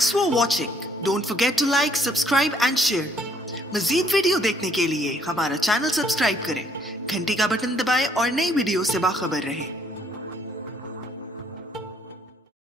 Thanks for watching. Don't forget to like, subscribe and share. मजीद video देखने के लिए हमारा चैनल सब्सक्राइब करें, घंटी का बटन दबाएं और नई वीडियो से बाखबर रहें।